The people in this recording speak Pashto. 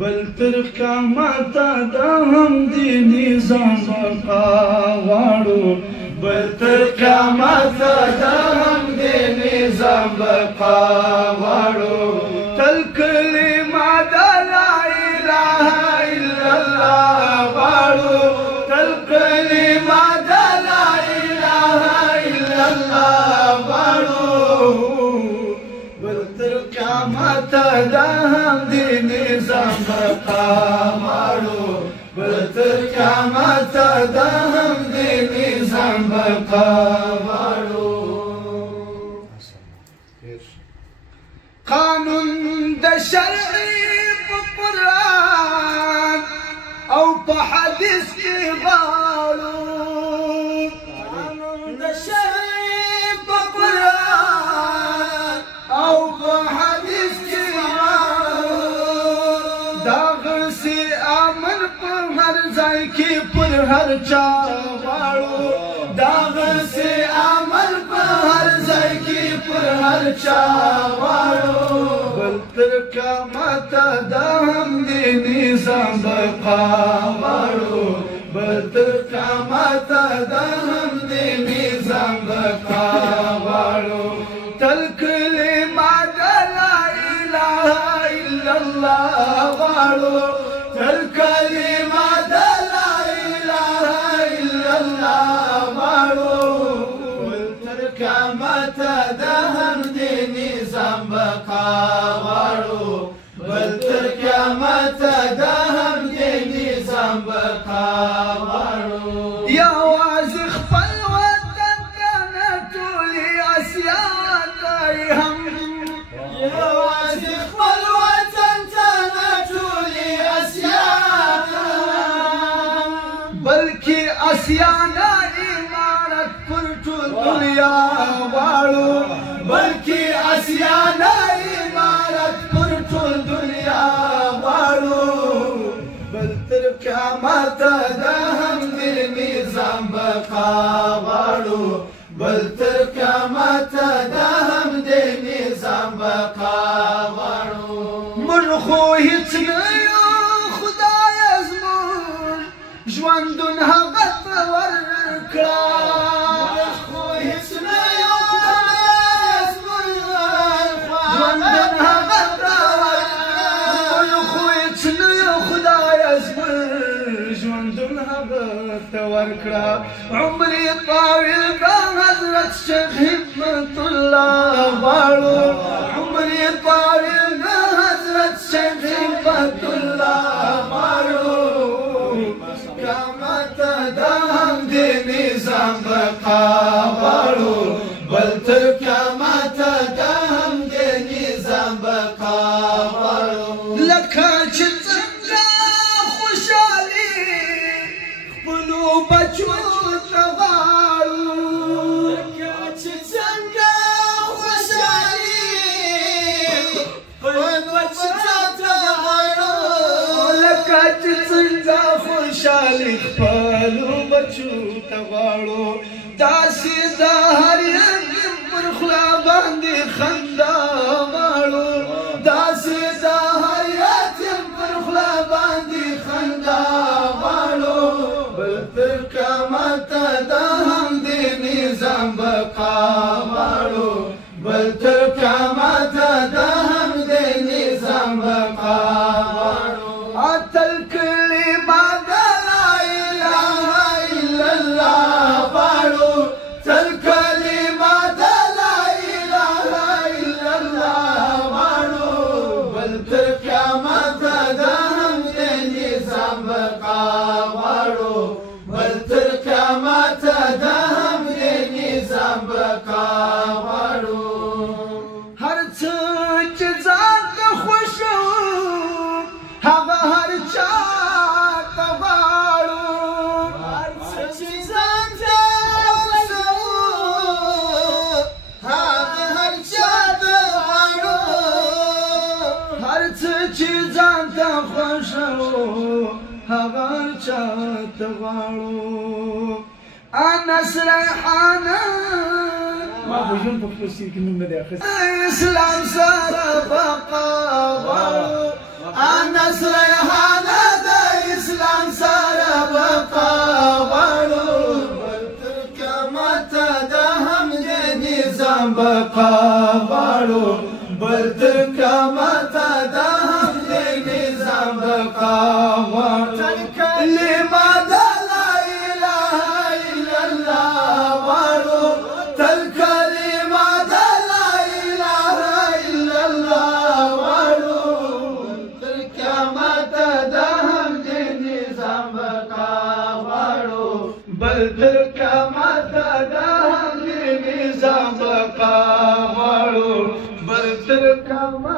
بل تر قیامت د همدې نظام بقا غواړو بل تر قیامت د همدې نظام بقا غواړو تل کلمه د لا اله الا الله غواړو تل کلمه د لا اله الا الله غواړو بل تر قیامت د همدې نظام بقا غواړو بل تر قیامت د همدې نظام بقا غواړو قانون د شرعي په قرآن او په حدیث کې غواړو قانون د شرعي په قرآن او په حدیث کې غواړو دا غرسي امن په هر ځای کې پر هر چا غواړو دا غرسي امن په هر ځای کې پر هر چا غواړو بل تر قیامت د همدې نظام بقا غواړو بل تر قیامت د همدې نظام بقا غواړو تل کلمه د لا اله الا الله غواړو تل کلمه د لا اله الا الله غواړو بل تر قیامت د همدې نظام بقا غواړو بل تر قیامت د همدې نظام بقا غواړو یوازې خپل وطن ته نه ټولې اسیا ته هم یوازې خپل وطن ته نه ټولې اسیا ته بلکې اسیا نه امارت پر ټول دنیا غواړو بلکې اسیا نه امارت پر ټول دنیا غواړو بل تر قیامت د همدې نظام بقا غواړو بل تر قیامت د همدې نظام بقا غواړو موږ خو هیڅ نه یو خدایه زموږ ژوندون هغه ته ورکړه موږ خو هیڅ نه یو خدایه زموږ ژوندون هغه ته ورکړه موږ خو هیڅ نه یو خدایه زموږ ژوندون هغه ته ورکړه عمر طویل د حضرت شیخ حکمت الله غواړو عمر طویل د حضرت شیخ حکمت الله غواړو قیامت د همدې نظام بقا غواړو بل تر قیامت د همدې نظام بقا غواړو لکه چې څنګه خوشحالي خپلو بچو ته غواړو لکه چې څنګه خوشحالي خپلو بچو ته غواړو لکه چې څنګه خوشحالي خپلو بچو ته غواړو داسې د هر یتیم پر خوله باندې خندا غواړو داسې د هر یتیم پر خوله باندې خندا غواړو بل تر قیامت د همدې نظام بقا غواړو بل تر قیامت د همدې نظام بقا غواړو اتل کلمه د لا اله الا الله غواړو تل کلمه د لا اله الا الله غواړو بل تر قیامت د همدې نظام بقا غواړو بل تر قیامت د همدې نظام بقا غواړو هر څه چې ځان ته خوښو هغه هر چا ته غواړو هر څه چې ځان ته خوښو هغه هر چا ته غواړو هر څه چې ځان ته خوښو هغه هر چا ته غواړو انس ریحانه ما بجون په خپل سیر کې نوم نه دی اخیستی اسلام سره بقا غواړو انس بقا غواړو بل تر قیامته د همدې نظام بقا غواړو کلمه د لا اله الا الله غواړو تل کلمه د لا اله الا الله غواړو تر قیامته د همدې نظام بقا غواړو بل تر قیامته د همدې نظام بقا غواړو بل تر قیامته